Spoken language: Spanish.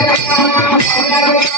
¡Gracias!